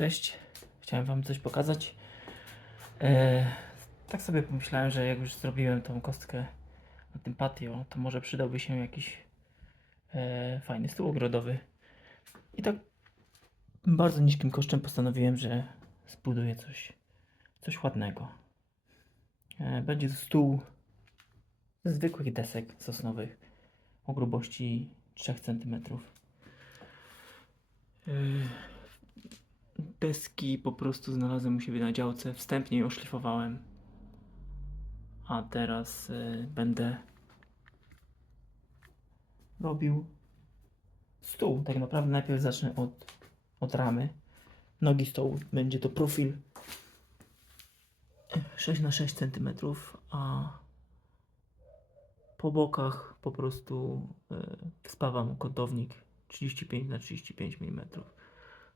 Cześć, chciałem Wam coś pokazać. E, tak sobie pomyślałem, że jak już zrobiłem tą kostkę na tym patio, to może przydałby się jakiś e, fajny stół ogrodowy. I tak bardzo niskim kosztem postanowiłem, że zbuduję coś, coś ładnego. E, będzie to stół ze zwykłych desek sosnowych o grubości 3 cm. Deski po prostu znalazłem u siebie na działce, wstępnie je oszlifowałem. A teraz y, będę robił stół. Tak naprawdę najpierw zacznę od, od ramy. Nogi stołu będzie to profil 6 na 6 cm, a po bokach po prostu y, spawam kątownik 35 na 35 mm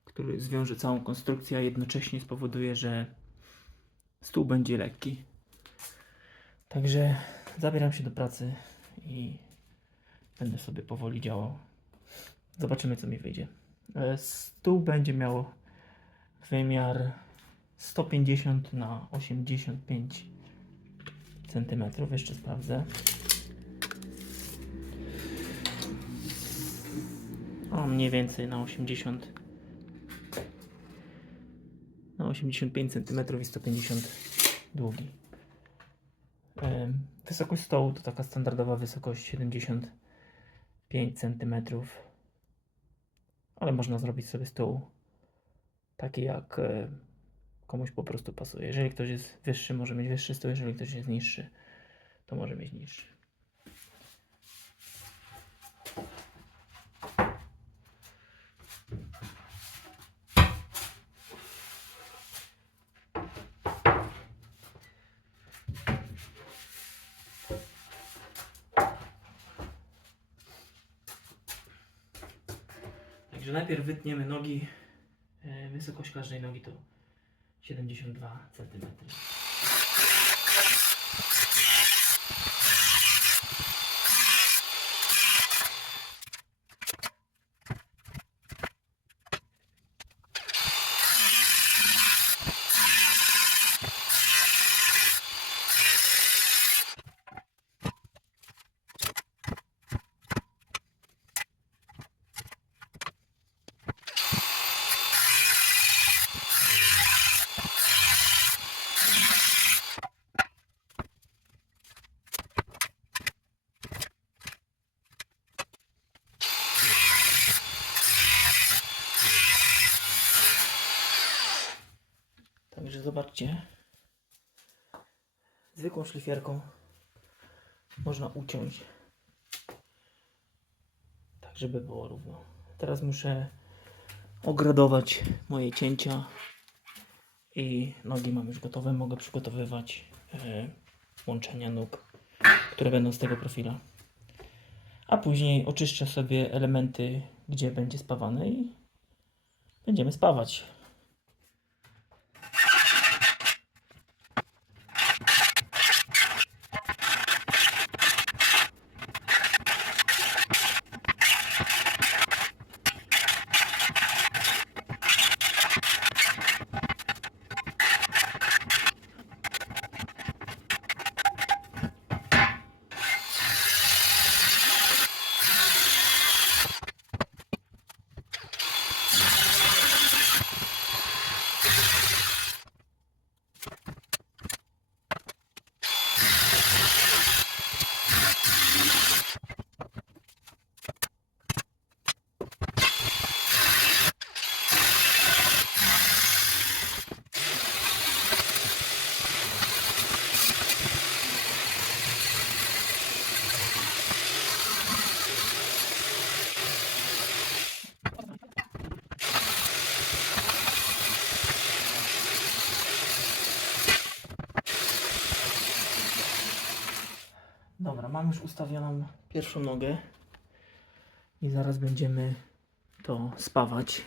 który zwiąże całą konstrukcję, a jednocześnie spowoduje, że stół będzie lekki. Także zabieram się do pracy i będę sobie powoli działał. Zobaczymy, co mi wyjdzie. E, Stół będzie miał wymiar 150 na 85 cm. Jeszcze sprawdzę. O, mniej więcej na 80 na 85 cm i 150 długi. Wysokość stołu to taka standardowa wysokość 75 cm. Ale można zrobić sobie stół taki jak e, komuś po prostu pasuje. Jeżeli ktoś jest wyższy, może mieć wyższy stół, jeżeli ktoś jest niższy, to może mieć niższy. Także najpierw wytniemy nogi. E, Wysokość każdej nogi to 72 cm. Także zobaczcie. Zwykłą szlifierką można uciąć. Tak, żeby było równo. Teraz muszę ogradować moje cięcia. I nogi mam już gotowe. Mogę przygotowywać e, łączenia nóg, które będą z tego profila. A później oczyszczę sobie elementy, gdzie będzie spawane i będziemy spawać. Dobra, mam już ustawioną pierwszą nogę i zaraz będziemy to spawać.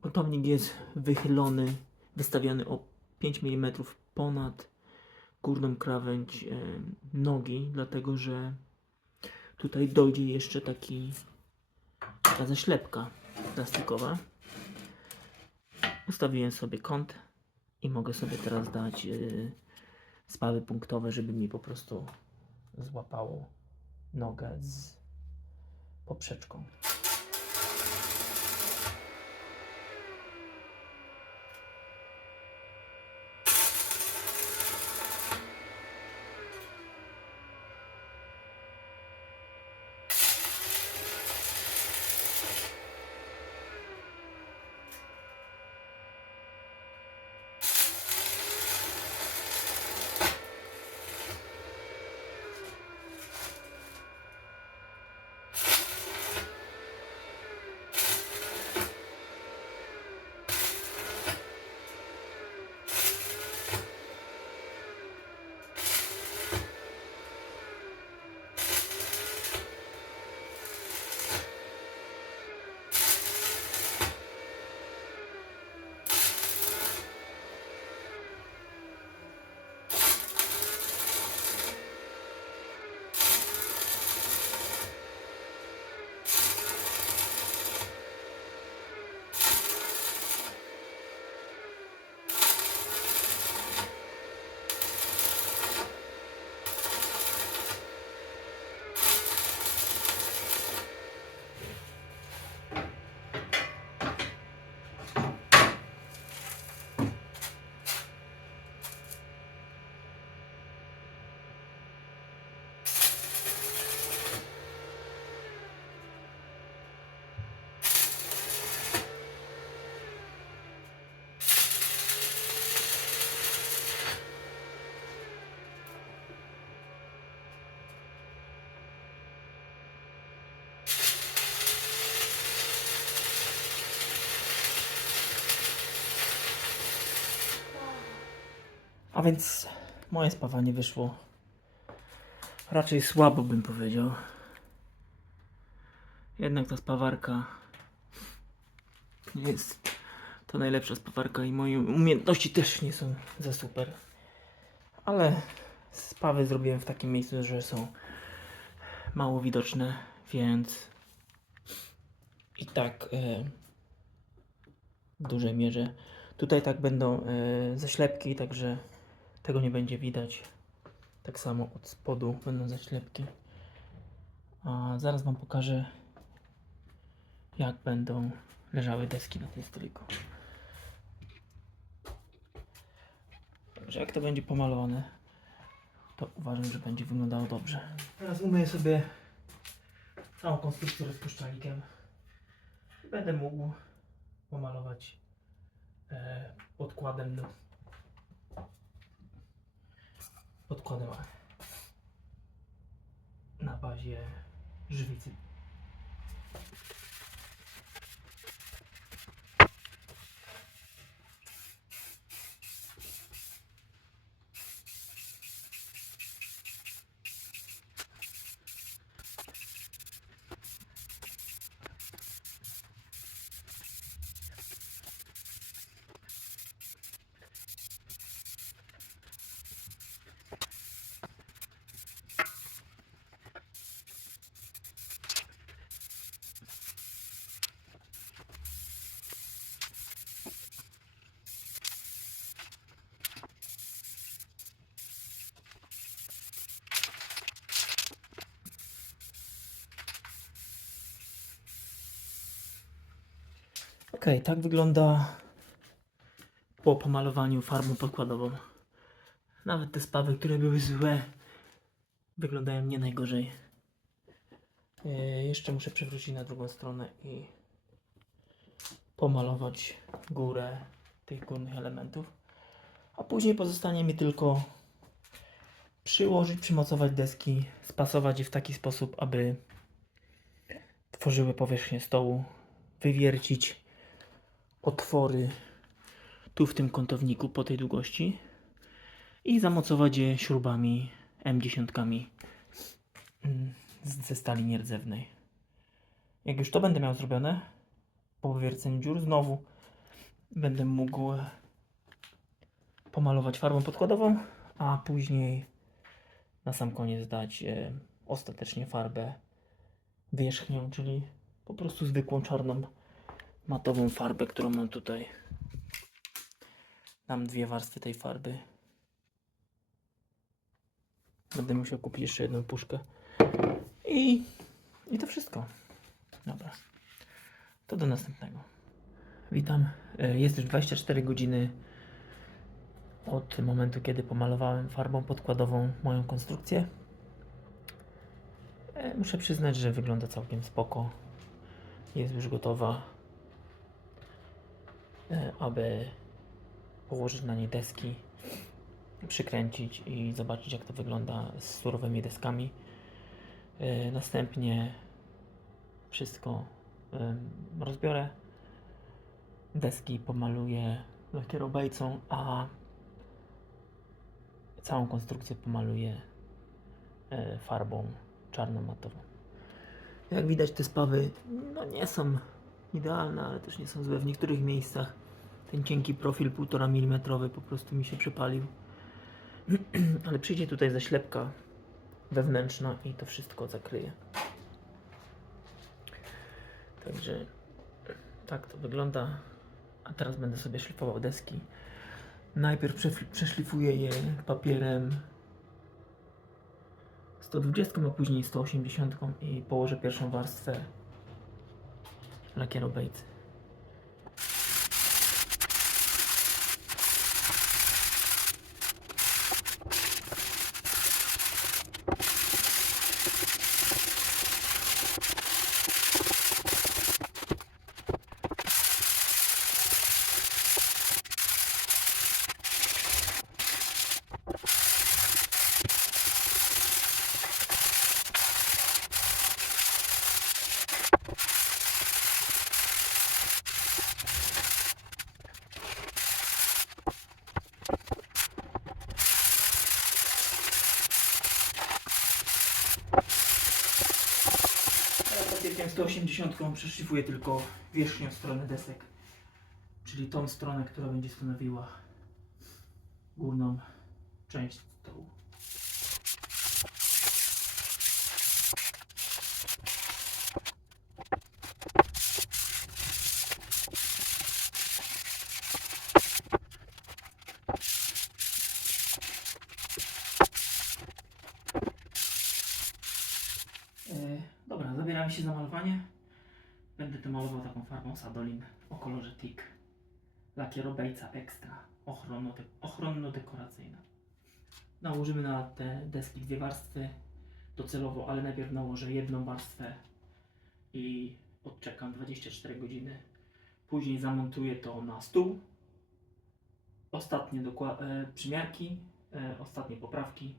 Kątownik jest wychylony, wystawiony o 5 mm ponad górną krawędź e, nogi, dlatego że tutaj dojdzie jeszcze taki taka zaślepka. plastikowa. Ustawiłem sobie kąt i mogę sobie teraz dać yy, spawy punktowe, żeby mi po prostu złapało nogę z poprzeczką. A więc moje spawanie wyszło raczej słabo, bym powiedział. Jednak ta spawarka nie jest to najlepsza spawarka i moje umiejętności też nie są za super. Ale spawy zrobiłem w takim miejscu, że są mało widoczne, więc i tak e, w dużej mierze. Tutaj tak będą e, zaślepki, także tego nie będzie widać. Tak samo od spodu będą zaślepki. A zaraz Wam pokażę, jak będą leżały deski na tym stoliku. Także jak to będzie pomalowane, to uważam, że będzie wyglądało dobrze. Teraz umyję sobie całą konstrukcję rozpuszczalnikiem. Będę mógł pomalować e, podkładem do, podkładem na bazie żywicy. Okej, tak wygląda po pomalowaniu farbą podkładową. Nawet te spawy, które były złe, wyglądają nie najgorzej. E, jeszcze muszę przewrócić na drugą stronę i pomalować górę tych górnych elementów. A później pozostanie mi tylko przyłożyć, przymocować deski, spasować je w taki sposób, aby tworzyły powierzchnię stołu, wywiercić otwory tu w tym kątowniku po tej długości i zamocować je śrubami M10 mm, z- ze stali nierdzewnej. Jak już to będę miał zrobione, po wywierceniu dziur znowu będę mógł pomalować farbą podkładową, a później na sam koniec dać e, ostatecznie farbę wierzchnią, czyli po prostu zwykłą czarną matową farbę, którą mam tutaj. Mam dwie warstwy tej farby. Będę musiał kupić jeszcze jedną puszkę. I, i to wszystko. Dobra. To do następnego. Witam. E, Jest już 24 godziny od momentu, kiedy pomalowałem farbą podkładową moją konstrukcję. E, Muszę przyznać, że wygląda całkiem spoko. Jest już gotowa, aby położyć na niej deski, przykręcić i zobaczyć, jak to wygląda z surowymi deskami. E, Następnie wszystko rozbiorę. Deski pomaluję lakierobejcą, a całą konstrukcję pomaluję e, farbą czarną matową. Jak widać te spawy no nie są idealne, ale też nie są złe. W niektórych miejscach ten cienki profil 1,5 mm po prostu mi się przypalił. ale przyjdzie tutaj zaślepka wewnętrzna i to wszystko zakryje. Także tak to wygląda. A teraz będę sobie szlifował deski. Najpierw przeszlifuję je papierem 120, a później 180 i położę pierwszą warstwę lakierobejcy. Ja papierkiem 180 przeszlifuję tylko wierzchnią stronę desek, czyli tą stronę, która będzie stanowiła górną część stołu. E, dobra, zabieramy się za malowanie. Będę to malował Sadolin o kolorze Teak. Lakierobejca Extra. Ochronno- Ochronno-dekoracyjna. Nałożymy na te deski dwie warstwy docelowo, ale najpierw nałożę jedną warstwę i odczekam 24 godziny. Później zamontuję to na stół. Ostatnie e, przymiarki, e, ostatnie poprawki.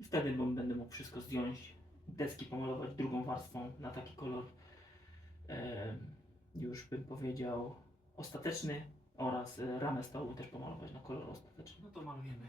I wtedy będę mógł wszystko zdjąć, deski pomalować drugą warstwą na taki kolor, e, już bym powiedział, ostateczny oraz e, ramę stołu też pomalować na kolor ostateczny. No to malujemy.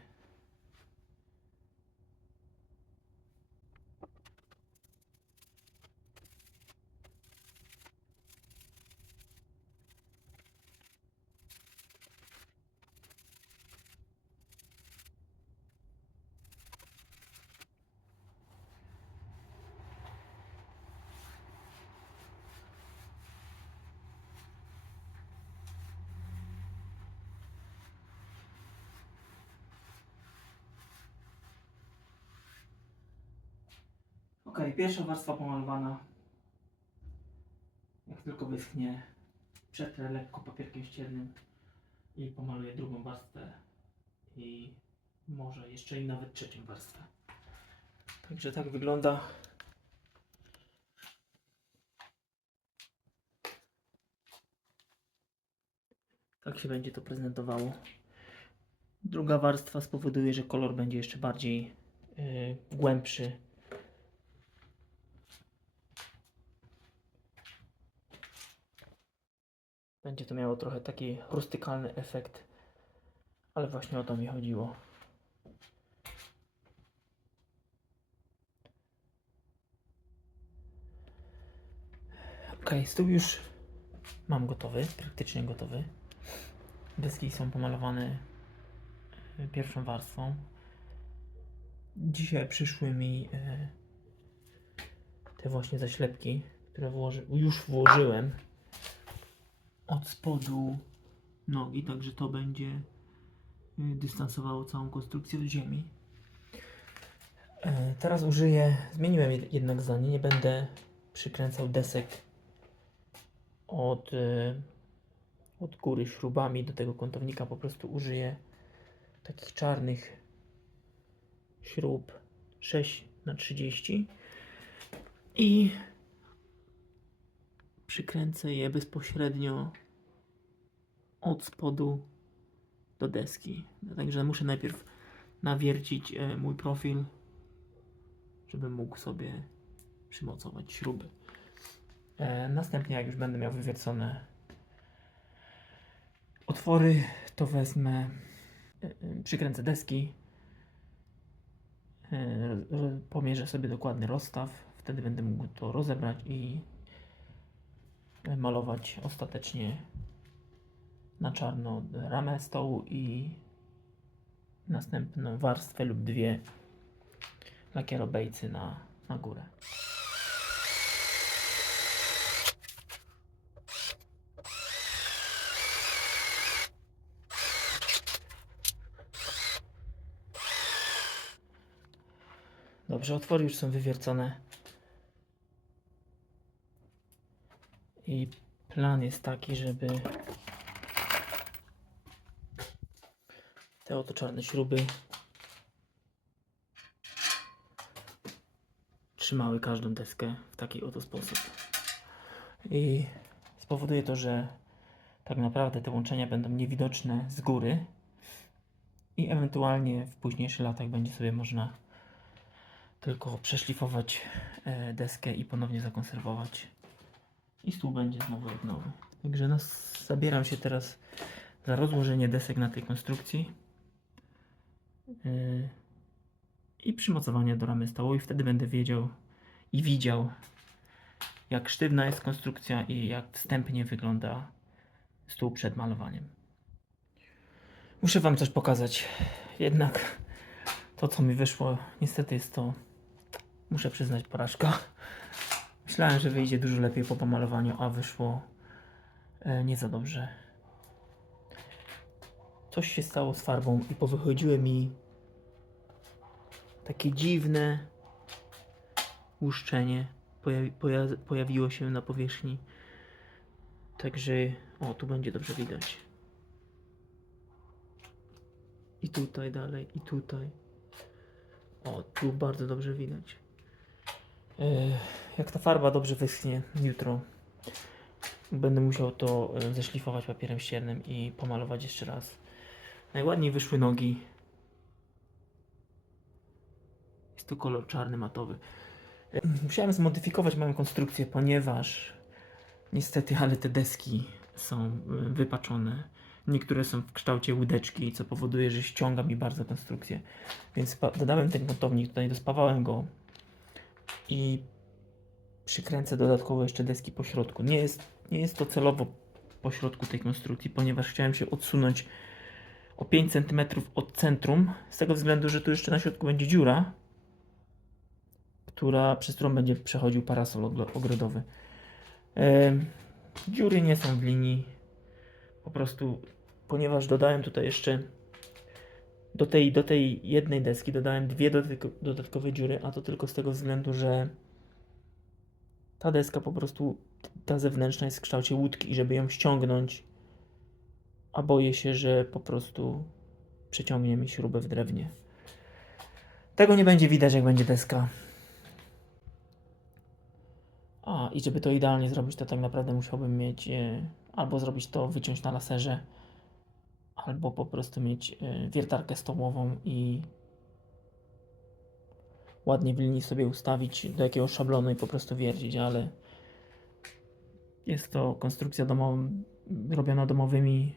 Ok, pierwsza warstwa pomalowana. Jak tylko wyschnie, przetrę lekko papierkiem ściernym i pomaluję drugą warstwę i może jeszcze i nawet trzecią warstwę. Także tak wygląda. Tak się będzie to prezentowało. Druga warstwa spowoduje, że kolor będzie jeszcze bardziej yy, głębszy. Będzie to miało trochę taki rustykalny efekt, ale właśnie o to mi chodziło. Ok, stół już mam gotowy, praktycznie gotowy. Deski są pomalowane e, pierwszą warstwą. Dzisiaj przyszły mi e, te właśnie zaślepki, które włoży, już włożyłem od spodu nogi, także to będzie y, dystansowało całą konstrukcję od ziemi. E, Teraz użyję, zmieniłem jed- jednak zdanie, nie będę przykręcał desek od, y, od góry śrubami do tego kątownika, po prostu użyję takich czarnych śrub 6 na 30 i przykręcę je bezpośrednio od spodu do deski. Także muszę najpierw nawiercić e, mój profil, żebym mógł sobie przymocować śruby. E, Następnie, jak już będę miał wywiercone otwory, to wezmę, e, przykręcę deski, pomierzę sobie dokładny rozstaw, wtedy będę mógł to rozebrać i malować ostatecznie na czarno ramę stołu i następną warstwę lub dwie lakierobejcy na, na górę. Dobrze, otwory już są wywiercone. I plan jest taki, żeby te oto czarne śruby trzymały każdą deskę w taki oto sposób. I spowoduje to, że tak naprawdę te łączenia będą niewidoczne z góry i ewentualnie w późniejszych latach będzie sobie można tylko przeszlifować e, deskę i ponownie zakonserwować i stół będzie znowu jak nowy. Także no, zabieram się teraz za rozłożenie desek na tej konstrukcji yy, i przymocowanie do ramy stołu i wtedy będę wiedział i widział jak sztywna jest konstrukcja i jak wstępnie wygląda stół przed malowaniem. Muszę Wam coś pokazać. Jednak to co mi wyszło niestety jest to muszę przyznać porażka. Myślałem, że wyjdzie dużo lepiej po pomalowaniu, a wyszło e, nie za dobrze. Coś się stało z farbą i powychodziły mi takie dziwne łuszczenie. Pojawi, poja, pojawiło się na powierzchni. Także, o, tu będzie dobrze widać. I tutaj dalej, i tutaj. O, tu bardzo dobrze widać. E, Jak ta farba dobrze wyschnie jutro, będę musiał to e, zeszlifować papierem ściernym i pomalować jeszcze raz. Najładniej wyszły nogi. Jest to kolor czarny matowy. E, Musiałem zmodyfikować moją konstrukcję, ponieważ niestety, ale te deski są wypaczone. Niektóre są w kształcie łódeczki, co powoduje, że ściąga mi bardzo konstrukcję. Więc dodałem ten kątownik, tutaj dospawałem go i przykręcę dodatkowo jeszcze deski po środku. Nie jest, nie jest to celowo po środku tej konstrukcji, ponieważ chciałem się odsunąć o 5 cm od centrum, z tego względu, że tu jeszcze na środku będzie dziura, która, przez którą będzie przechodził parasol ogrodowy. Em, dziury nie są w linii, po prostu, ponieważ dodałem tutaj jeszcze do tej, do tej jednej deski dodałem dwie dodatko- dodatkowe dziury, a to tylko z tego względu, że ta deska po prostu, ta zewnętrzna jest w kształcie łódki i żeby ją ściągnąć, a boję się, że po prostu przeciągnie mi śrubę w drewnie. Tego nie będzie widać, jak będzie deska. A, i żeby to idealnie zrobić, to tak naprawdę musiałbym mieć e, albo zrobić to, wyciąć na laserze, albo po prostu mieć e, wiertarkę stołową i ładnie w linii sobie ustawić do jakiegoś szablonu i po prostu wiercić, ale jest to konstrukcja domowa, robiona domowymi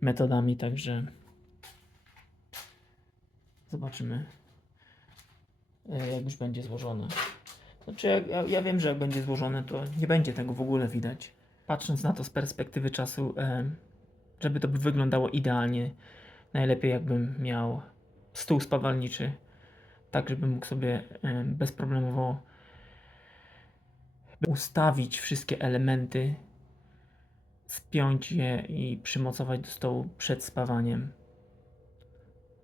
metodami, także zobaczymy e, jak już będzie złożone. Znaczy ja, ja wiem, że jak będzie złożone, to nie będzie tego w ogóle widać. Patrząc na to z perspektywy czasu, e, żeby to by wyglądało idealnie, najlepiej jakbym miał stół spawalniczy, tak żebym mógł sobie e, bezproblemowo ustawić wszystkie elementy spiąć je i przymocować do stołu przed spawaniem.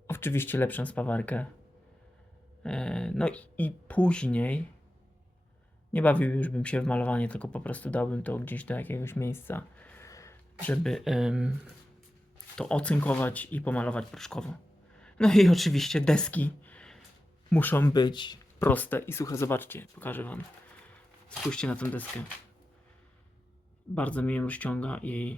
Oczywiście lepszą spawarkę. E, No i później nie bawił już bym się w malowanie, tylko po prostu dałbym to gdzieś do jakiegoś miejsca, żeby to ocynkować i pomalować proszkowo. No i oczywiście deski muszą być proste i suche. Zobaczcie, pokażę Wam. Spójrzcie na tę deskę. Bardzo mi ją rozciąga i...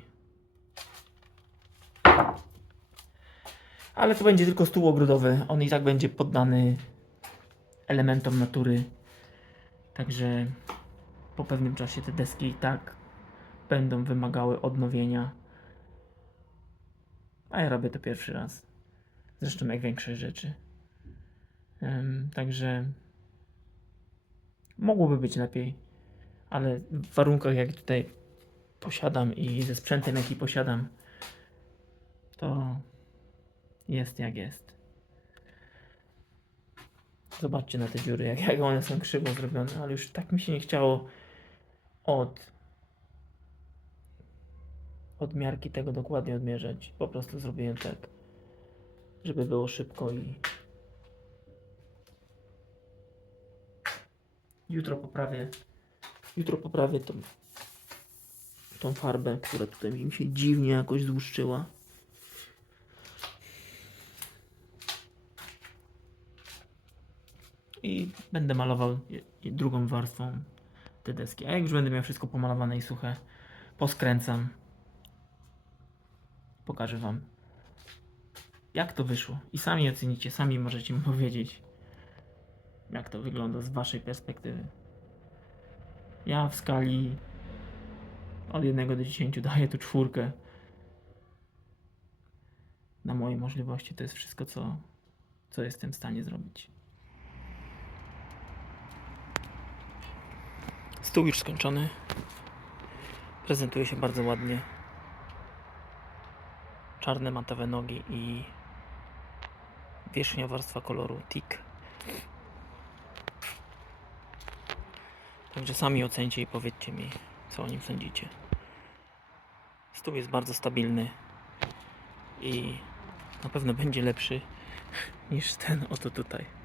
Ale to będzie tylko stół ogrodowy. On i tak będzie poddany elementom natury. Także po pewnym czasie te deski i tak będą wymagały odnowienia. A ja robię to pierwszy raz. Zresztą jak większość rzeczy. Em, także mogłoby być lepiej, ale w warunkach jak tutaj posiadam i ze sprzętem jaki posiadam, to jest jak jest. Zobaczcie na te dziury, jak, jak one są krzywo zrobione, ale już tak mi się nie chciało od od miarki tego dokładnie odmierzać. Po prostu zrobiłem tak, żeby było szybko i jutro poprawię jutro poprawię tą tą farbę, która tutaj mi się dziwnie jakoś złuszczyła. I będę malował drugą warstwą te deski. A jak już będę miał wszystko pomalowane i suche, poskręcam. Pokażę Wam, jak to wyszło. I sami ocenicie, sami możecie mi powiedzieć, jak to wygląda z Waszej perspektywy. Ja w skali od 1 do 10 daję tu czwórkę. Na moje możliwości to jest wszystko, co, co jestem w stanie zrobić. Stół już skończony. Prezentuje się bardzo ładnie. Czarne matowe nogi i wierzchnia warstwa koloru teak. Także sami ocencie i powiedzcie mi, co o nim sądzicie. Stół jest bardzo stabilny i na pewno będzie lepszy niż ten oto tutaj.